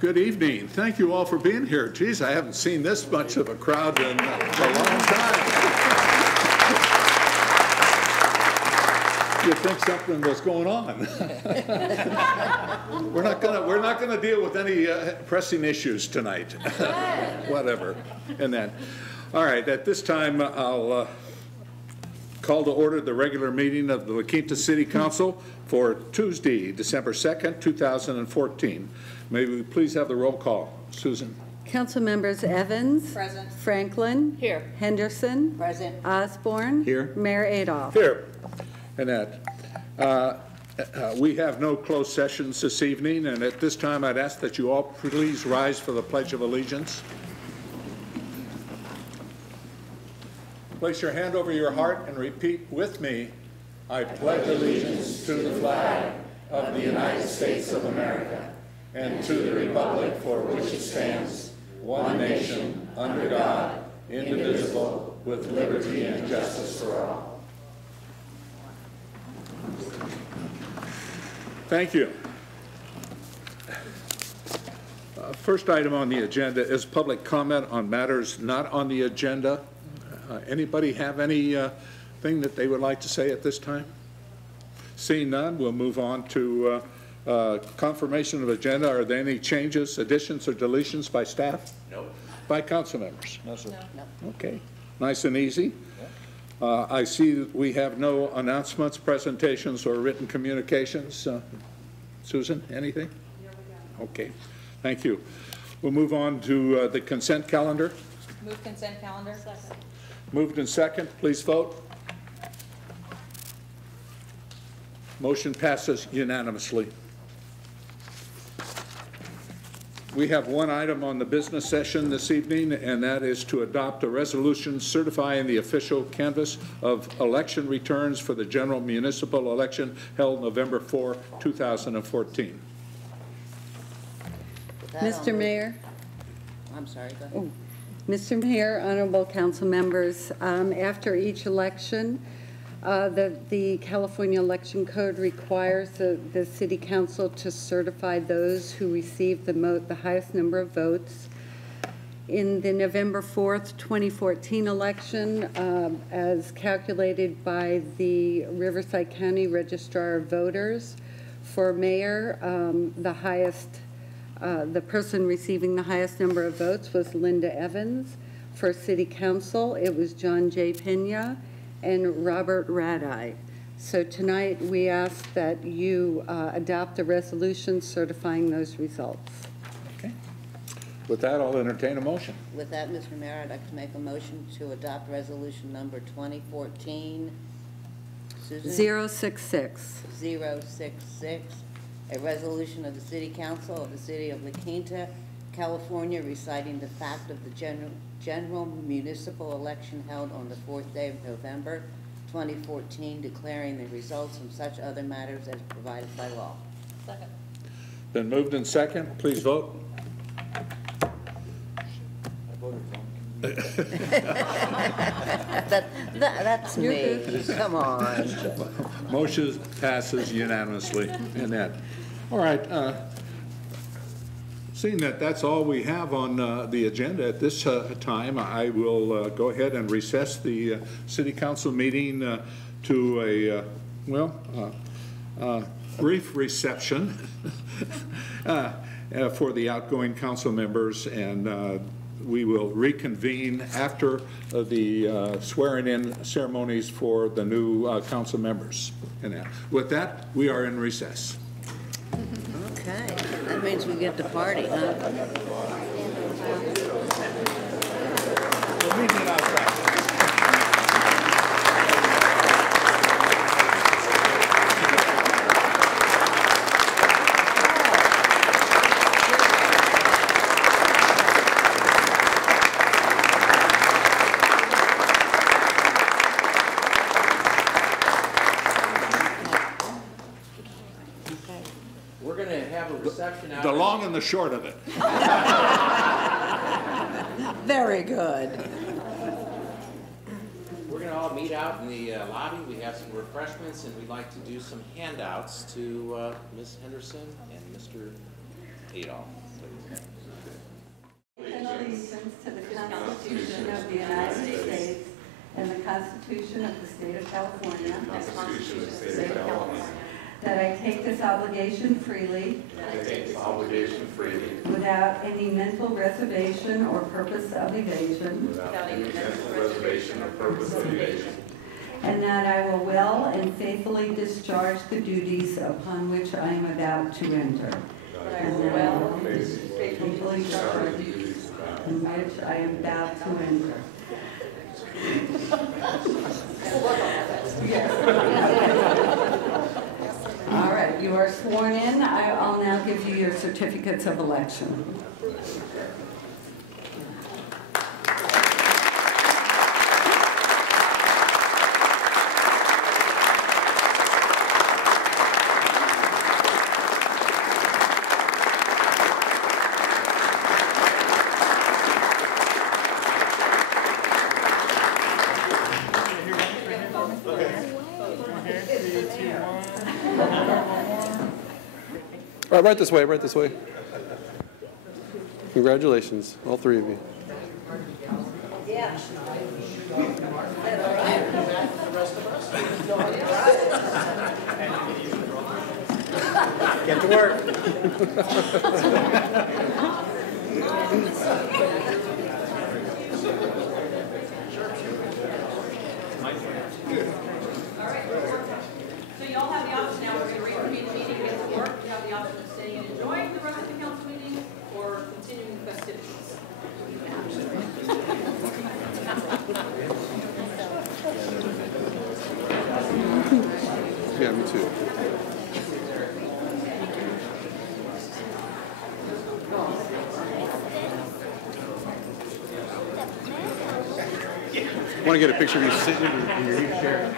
Good evening. Thank you all for being here. Geez, I haven't seen this much of a crowd in a long time. You'd think something was going on. We're not gonna deal with any pressing issues tonight. Whatever. And then, all right. At this time, I'll call to order the regular meeting of the Quinta City Council for Tuesday, December 2nd, 2014. May we please have the roll call. Susan. Council members Evans. Present. Franklin. Here. Henderson. Present. Osborne. Here. Mayor Adolph. Here. Annette. We have no closed sessions this evening, and at this time I'd ask that you all please rise for the Pledge of Allegiance. Place your hand over your heart and repeat with me. I pledge allegiance to the flag of the United States of America and to the republic for which it stands, one nation, under God, indivisible, with liberty and justice for all. Thank you. First item on the agenda is public comment on matters not on the agenda. Anybody have anything that they would like to say at this time? Seeing none, we'll move on to confirmation of agenda. Are there any changes, additions, or deletions by staff? No. By council members? No, sir. No. Okay. Nice and easy. Yeah. I see that we have no announcements, presentations, or written communications. Susan, anything? Okay. Thank you. We'll move on to the consent calendar. Move consent calendar. Second. Moved and second. Please vote. Motion passes unanimously. We have one item on the business session this evening, and that is to adopt a resolution certifying the official canvass of election returns for the general municipal election held November 4, 2014. Mr. Mayor. I'm sorry, go ahead. Mr. Mayor, honorable council members, after each election, the California Election Code requires the City Council to certify those who received the highest number of votes. In the November 4th, 2014 election, as calculated by the Riverside County Registrar of Voters, for mayor, the person receiving the highest number of votes was Linda Evans. For City Council, it was John J. Pena and Robert Radai. So tonight we ask that you adopt a resolution certifying those results. Okay. With that, I'll entertain a motion. With that, Mr. Mayor, I'd like to make a motion to adopt resolution number 2014 066. 066, a resolution of the City Council of the City of La Quinta, California, reciting the fact of the general municipal election held on the 4th day of November 2014, declaring the results and such other matters as provided by law. Second. Been moved in second. Please vote. I voted wrong. That's me. Come on. Motion passes unanimously. Annette. All right. Seeing that that's all we have on the agenda at this time, I will go ahead and recess the City Council meeting to a brief reception for the outgoing council members, and we will reconvene after the swearing-in ceremonies for the new council members. And with that, we are in recess. Okay, that means we get to party, huh? We're meeting outside. The long and the short of it. Very good. We're going to to all meet out in the lobby. We have some refreshments, and we'd like to do some handouts to Ms. Henderson and Mr. Adolph. Allegiance to the Constitution of the United States and the Constitution of the State of California. That I take this obligation freely. Without any mental reservation or purpose of evasion. And that I will well and faithfully discharge the duties upon which I am about to enter. And that I will faithfully discharge the duties upon which I am about to enter. All right, you are sworn in. I'll now give you your certificates of election. Right this way, right this way. Congratulations, all three of you. Yeah. Get to work. So you all have the option now, we're going to reconvene the meeting, get to work. You have the option of staying and enjoying the rest of the council meeting or continuing the festivities. Yeah, me too. I want to get a picture of you sitting in your new chair.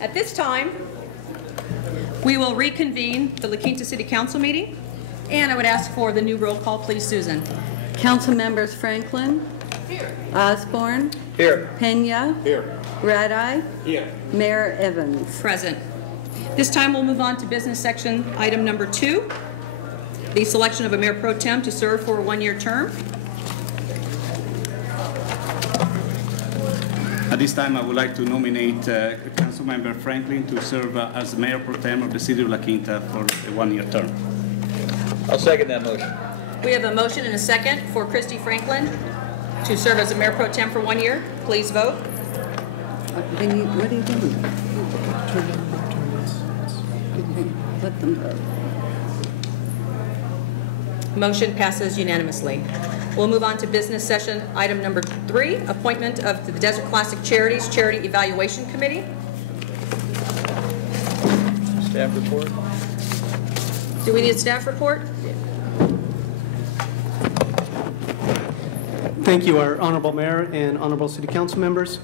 At this time, we will reconvene the La Quinta City Council meeting, and I would ask for the new roll call, please, Susan. Council members Franklin. Here. Osborne. Here. Pena. Here. Radai. Here. Mayor Evans. Present. This time we'll move on to business section item number 2, the selection of a mayor pro tem to serve for a one-year term. At this time, I would like to nominate Councilmember Franklin to serve as Mayor Pro Tem of the City of La Quinta for a one-year term. I'll second that motion. We have a motion and a second for Christy Franklin to serve as a mayor pro tem for 1 year. Please vote. What are you doing? Let them vote. Motion passes unanimously. We'll move on to business session item number 3, appointment of the Desert Classic Charities Charity Evaluation Committee. Staff report. Do we need a staff report? Thank you, our Honorable Mayor and Honorable City Council members.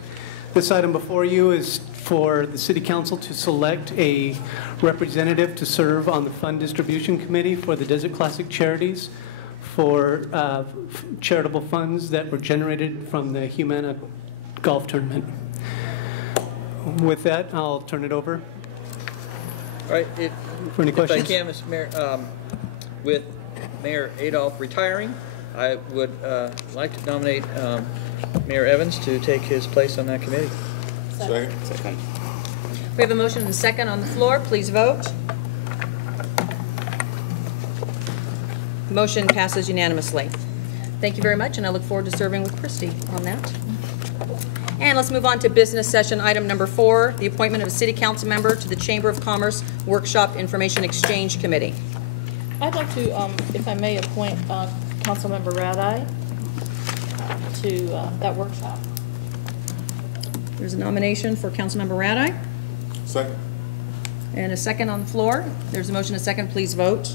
This item before you is for the City Council to select a representative to serve on the Fund Distribution Committee for the Desert Classic Charities for charitable funds that were generated from the Humana Golf Tournament. With that, I'll turn it over. All right, For any questions? If I can, Mr. Mayor, with Mayor Adolph retiring, I would like to nominate Mayor Evans to take his place on that committee. Second. We have a motion and a second on the floor. Please vote. Motion passes unanimously. Thank you very much, and I look forward to serving with Christy on that. And let's move on to business session item number 4, the appointment of a city council member to the Chamber of Commerce Workshop Information Exchange Committee. I'd like to, if I may, appoint Councilmember Radai to that workshop. There's a nomination for Councilmember Radai. Second. And a second on the floor. There's a motion and a second. Please vote.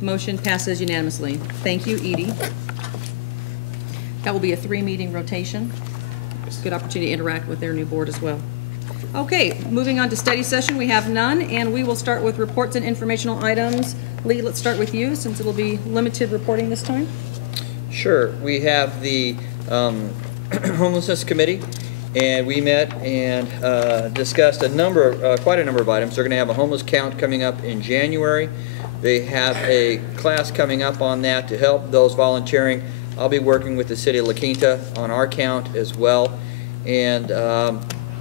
Motion passes unanimously. Thank you, Edie. That will be a 3-meeting rotation. Good opportunity to interact with their new board as well. Okay, moving on to study session, we have none, and we will start with reports and informational items. Lee, let's start with you, since it'll be limited reporting this time. Sure. We have the Homelessness Committee, and we met and discussed quite a number of items. They're going to have a homeless count coming up in January. They have a class coming up on that to help those volunteering. I'll be working with the city of La Quinta on our count as well. And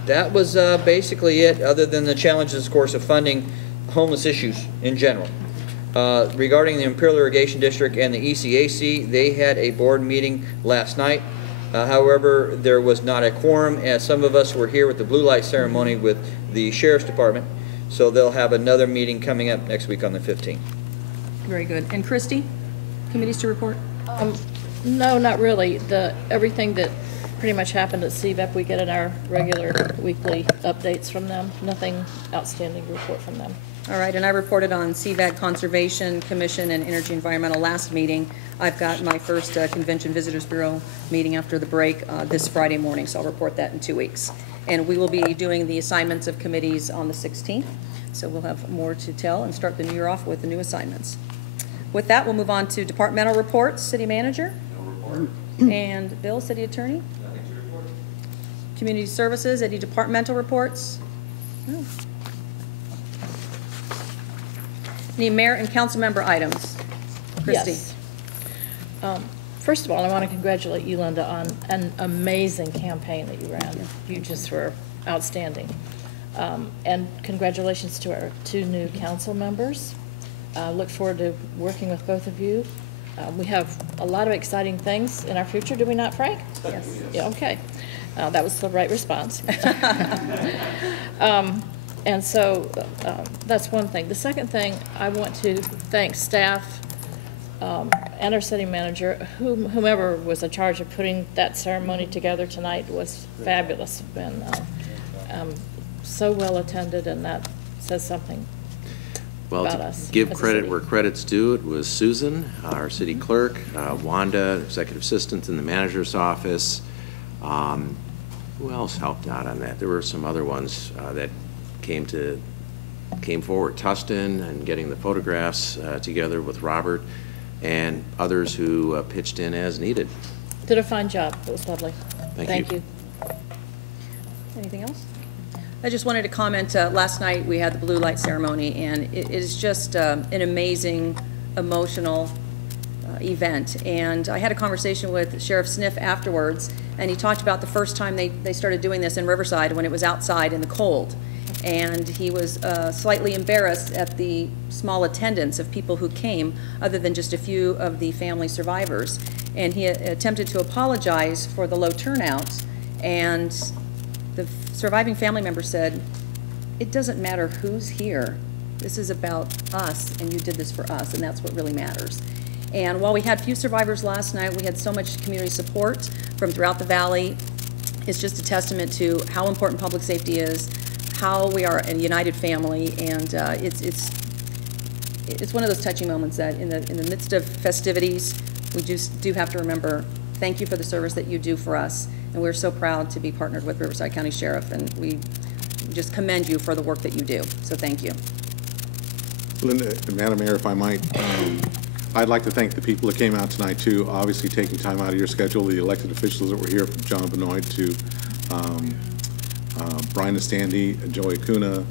that was basically it, other than the challenges, of course, of funding homeless issues in general. Regarding the Imperial Irrigation District and the ECAC, they had a board meeting last night. However, there was not a quorum, as some of us were here with the blue light ceremony with the Sheriff's Department. So they'll have another meeting coming up next week on the 15th. Very good. And Christy, committees to report? No, not really. Everything that pretty much happened at CVEP, we get in our regular weekly updates from them. Nothing outstanding to report from them. All right, and I reported on CVAG Conservation Commission and Energy Environmental last meeting. I've got my first Convention Visitors Bureau meeting after the break this Friday morning, so I'll report that in 2 weeks. And we will be doing the assignments of committees on the 16th, so we'll have more to tell and start the new year off with the new assignments. With that, we'll move on to departmental reports. City Manager? No report. And Bill, City Attorney? Nothing to report. Community Services, any departmental reports? No. Any mayor and council member items? Christy? Yes. First of all, I want to congratulate you, Linda, on an amazing campaign that you ran. You just were outstanding. And congratulations to our 2 new council members. Look forward to working with both of you. We have a lot of exciting things in our future, do we not, Frank? Yes. Yeah, okay. That was the right response. And so that's one thing. The second thing, I want to thank staff and our city manager, whomever was in charge of putting that ceremony together tonight was fabulous and so well attended, and that says something about us. Give credit where credit's due, it was Susan, our city clerk, Wanda, executive assistant in the manager's office. Who else helped out on that? There were some other ones that came forward. Tustin and getting the photographs together with Robert, and others who pitched in as needed. Did a fine job. It was lovely. Thank you. Anything else? I just wanted to comment, last night we had the blue light ceremony, and it is just an amazing, emotional event. And I had a conversation with Sheriff Sniff afterwards, and he talked about the first time they started doing this in Riverside when it was outside in the cold. And he was slightly embarrassed at the small attendance of people who came, other than just a few of the family survivors. And he attempted to apologize for the low turnout, and the surviving family member said, "It doesn't matter who's here. This is about us, and you did this for us, and that's what really matters." And while we had few survivors last night, we had so much community support from throughout the valley. It's just a testament to how important public safety is, how we are a united family, and it's one of those touching moments that in the midst of festivities, we just do have to remember, thank you for the service that you do for us, and we're so proud to be partnered with Riverside County Sheriff, and we just commend you for the work that you do, so thank you. Linda, Madam Mayor, if I might, I'd like to thank the people that came out tonight too, obviously taking time out of your schedule, the elected officials that were here, from John Benoit to Brian Estandy, Joey Acuna,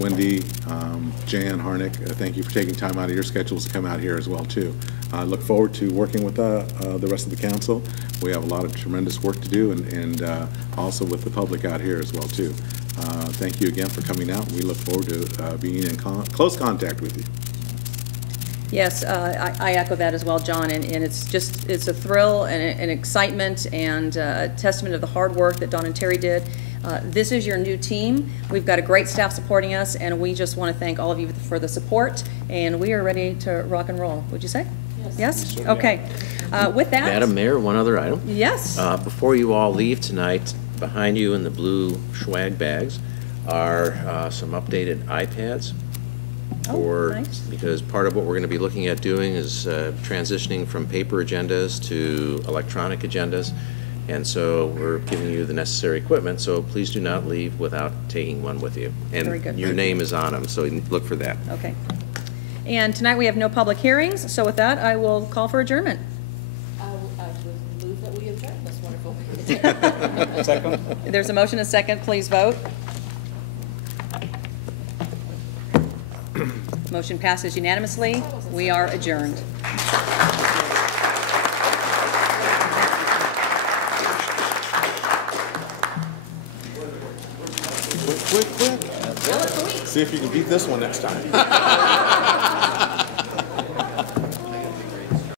Wendy, Jan Harnick. Thank you for taking time out of your schedules to come out here as well too. I look forward to working with the rest of the council. We have a lot of tremendous work to do, and also with the public out here as well too. Thank you again for coming out. We look forward to being in close contact with you. Yes, I echo that as well, John, and it's a thrill and an excitement and a testament of the hard work that Don and Terry did. This is your new team. We've got a great staff supporting us, and we just want to thank all of you for the support, and we are ready to rock and roll. Would you say? Yes? Yes? Okay. With that... Madam Mayor, one other item. Yes. Before you all leave tonight, behind you in the blue swag bags are some updated iPads. for, nice. because part of what we're going to be looking at doing is transitioning from paper agendas to electronic agendas. And so we're giving you the necessary equipment, so please do not leave without taking one with you. Very good. And your name is on them, so look for that. Okay. And tonight we have no public hearings, so with that, I will call for adjournment. I would move that we adjourn this wonderful meeting. Second? There's a motion, a second, please vote. Motion passes unanimously. We are adjourned. Quick. See if you can beat this one next time.